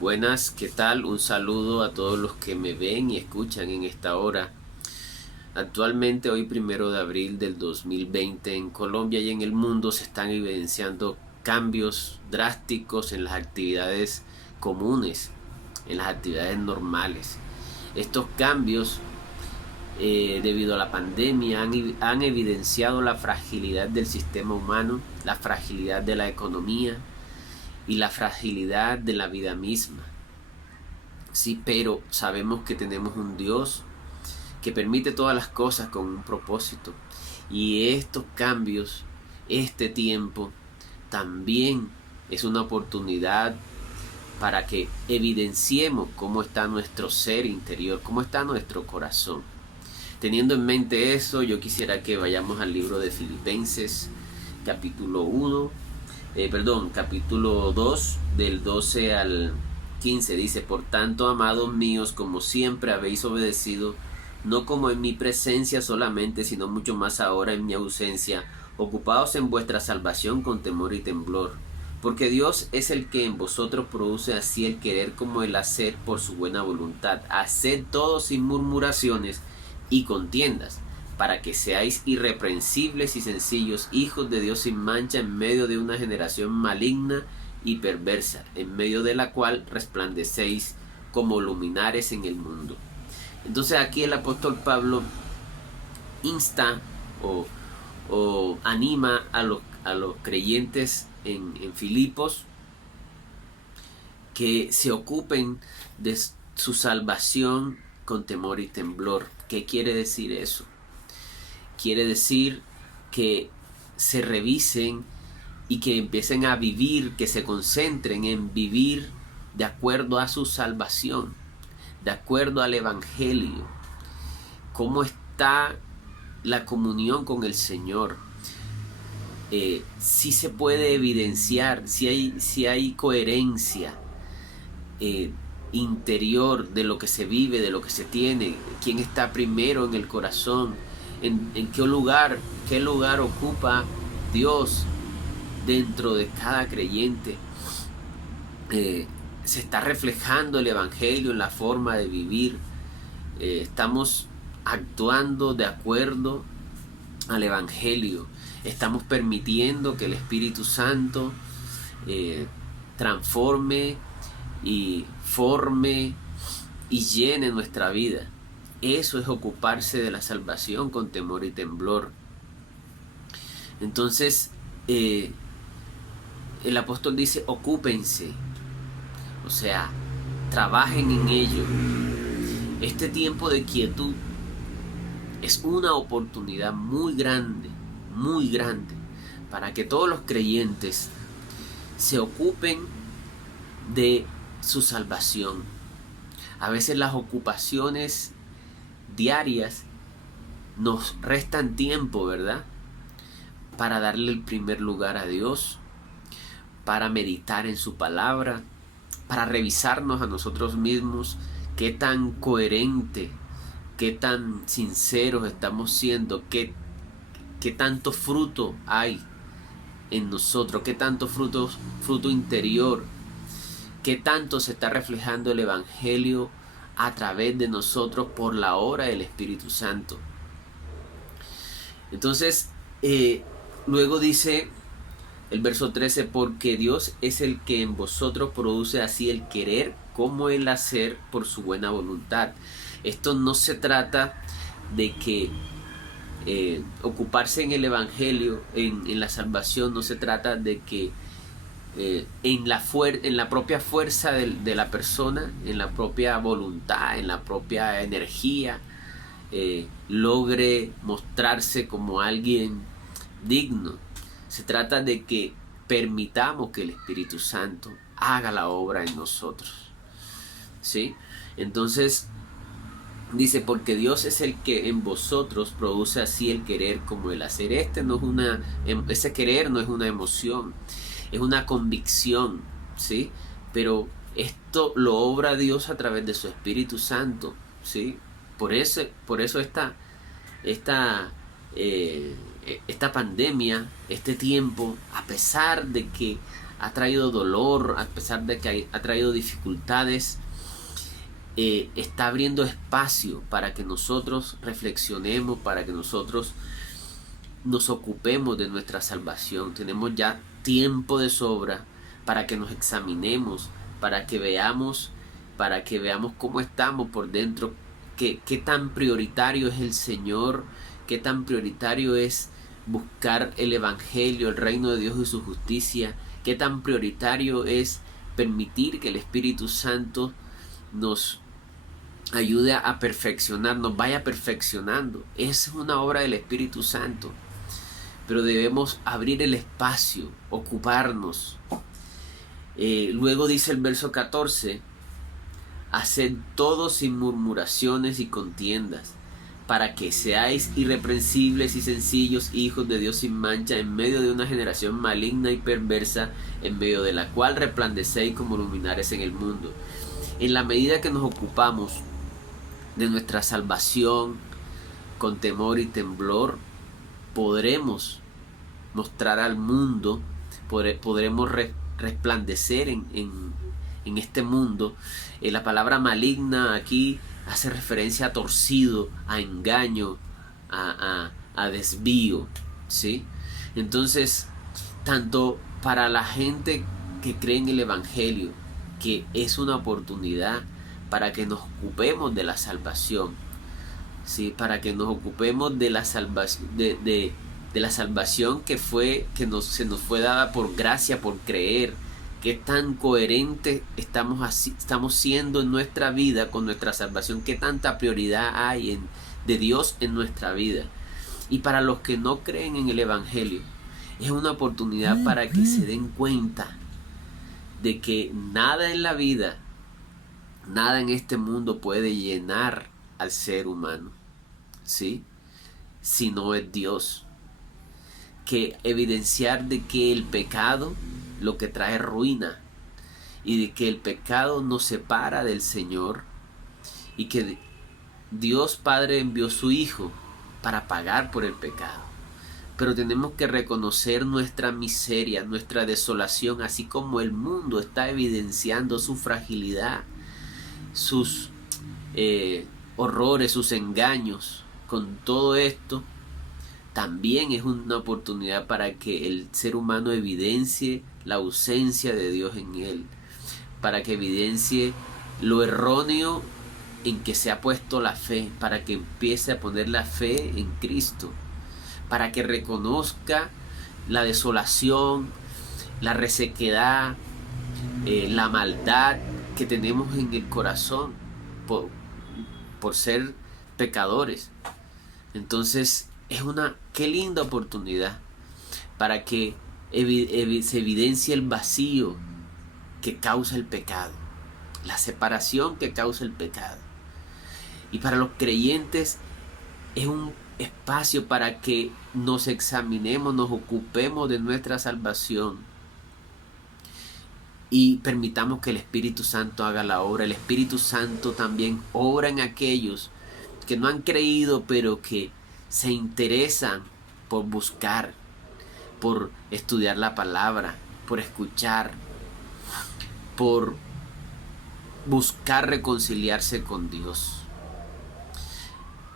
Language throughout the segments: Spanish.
Buenas, ¿qué tal? Un saludo a todos los que me ven y escuchan en esta hora. Actualmente, hoy 1 de abril del 2020, en Colombia y en el mundo se están evidenciando cambios drásticos en las actividades comunes, en las actividades normales. Estos cambios, debido a la pandemia, han evidenciado la fragilidad del sistema humano, la fragilidad de la economía y la fragilidad de la vida misma. Sí, pero sabemos que tenemos un Dios que permite todas las cosas con un propósito. Y estos cambios, este tiempo, también es una oportunidad para que evidenciemos cómo está nuestro ser interior, cómo está nuestro corazón. Teniendo en mente eso, yo quisiera que vayamos al libro de Filipenses, capítulo 1, capítulo 2, del 12 al 15. Dice: por tanto, amados míos, como siempre habéis obedecido, no como en mi presencia solamente, sino mucho más ahora en mi ausencia, ocupaos en vuestra salvación con temor y temblor, porque Dios es el que en vosotros produce así el querer como el hacer por su buena voluntad. Haced todo sin murmuraciones y contiendas, para que seáis irreprensibles y sencillos, hijos de Dios sin mancha, en medio de una generación maligna y perversa, en medio de la cual resplandecéis como luminares en el mundo. Entonces aquí el apóstol Pablo insta o anima a los creyentes en Filipos que se ocupen de su salvación con temor y temblor. ¿Qué quiere decir eso? Quiere decir que se revisen y que empiecen a vivir, que se concentren en vivir de acuerdo a su salvación, de acuerdo al Evangelio. ¿Cómo está la comunión con el Señor? Si se puede evidenciar, si hay coherencia interior de lo que se vive, de lo que se tiene, quién está primero en el corazón, en qué lugar ocupa Dios dentro de cada creyente. Se está reflejando el Evangelio en la forma de vivir. Estamos actuando de acuerdo al Evangelio. Estamos permitiendo que el Espíritu Santo transforme y forme y llene nuestra vida. Eso es ocuparse de la salvación con temor y temblor. Entonces el apóstol dice: ocúpense, o sea, trabajen en ello. Este tiempo de quietud es una oportunidad muy grande para que todos los creyentes se ocupen de su salvación. A veces las ocupaciones diarias nos restan tiempo, ¿verdad?, para darle el primer lugar a Dios, para meditar en su palabra, para revisarnos a nosotros mismos, qué tan coherente, qué tan sinceros estamos siendo, qué tanto fruto hay en nosotros, qué tanto fruto interior, qué tanto se está reflejando el Evangelio a través de nosotros por la obra del Espíritu Santo. Entonces, luego dice el verso 13: porque Dios es el que en vosotros produce así el querer como el hacer por su buena voluntad. Esto no se trata de que ocuparse en el Evangelio, en la salvación, no se trata de que en la propia fuerza de la persona, en la propia voluntad, en la propia energía, logre mostrarse como alguien digno. Se trata de que permitamos que el Espíritu Santo haga la obra en nosotros, ¿sí? Entonces dice: porque Dios es el que en vosotros produce así el querer como el hacer. Ese querer no es una emoción, es una convicción, ¿sí? Pero esto lo obra Dios a través de su Espíritu Santo, ¿sí? Por eso esta pandemia, este tiempo, a pesar de que ha traído dolor, a pesar de que ha traído dificultades, está abriendo espacio para que nosotros reflexionemos, para que nosotros nos ocupemos de nuestra salvación. Tenemos ya tiempo de sobra para que nos examinemos, para que veamos cómo estamos por dentro, qué tan prioritario es el Señor, qué tan prioritario es buscar el Evangelio, el reino de Dios y su justicia, qué tan prioritario es permitir que el Espíritu Santo nos ayude a perfeccionar, nos vaya perfeccionando. Esa es una obra del Espíritu Santo, pero debemos abrir el espacio, ocuparnos. Luego dice el verso 14: haced todo sin murmuraciones y contiendas, para que seáis irreprensibles y sencillos, hijos de Dios sin mancha, en medio de una generación maligna y perversa, en medio de la cual resplandecéis como luminares en el mundo. En la medida que nos ocupamos de nuestra salvación con temor y temblor, podremos mostrar al mundo, podremos resplandecer en este mundo. La palabra maligna aquí hace referencia a torcido, a engaño, a desvío, ¿sí? Entonces, tanto para la gente que cree en el Evangelio, que es una oportunidad para que nos ocupemos de la salvación, ¿sí? Para que nos ocupemos de la salvación, de la salvación que se nos fue dada por gracia, por creer. Qué tan coherentes estamos siendo en nuestra vida con nuestra salvación, qué tanta prioridad hay de Dios en nuestra vida. Y para los que no creen en el Evangelio, es una oportunidad para que se den cuenta de que nada en la vida, nada en este mundo puede llenar al ser humano, ¿sí? Si no es Dios. Que evidenciar de que el pecado lo que trae ruina, y de que el pecado nos separa del Señor, y que Dios Padre envió su Hijo para pagar por el pecado. Pero tenemos que reconocer nuestra miseria, nuestra desolación, así como el mundo está evidenciando su fragilidad, sus horrores, sus engaños. Con todo esto, también es una oportunidad para que el ser humano evidencie la ausencia de Dios en él, para que evidencie lo erróneo en que se ha puesto la fe, para que empiece a poner la fe en Cristo, para que reconozca la desolación, la resequedad, la maldad que tenemos en el corazón por ser pecadores. Entonces qué linda oportunidad para que se evidencie el vacío que causa el pecado, la separación que causa el pecado. Y para los creyentes es un espacio para que nos examinemos, nos ocupemos de nuestra salvación y permitamos que el Espíritu Santo haga la obra. El Espíritu Santo también obra en aquellos que no han creído, pero que se interesan por buscar, por estudiar la palabra, por escuchar, por buscar reconciliarse con Dios.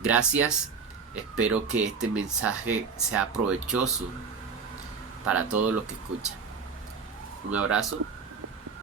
Gracias, espero que este mensaje sea provechoso para todos los que escuchan. Un abrazo.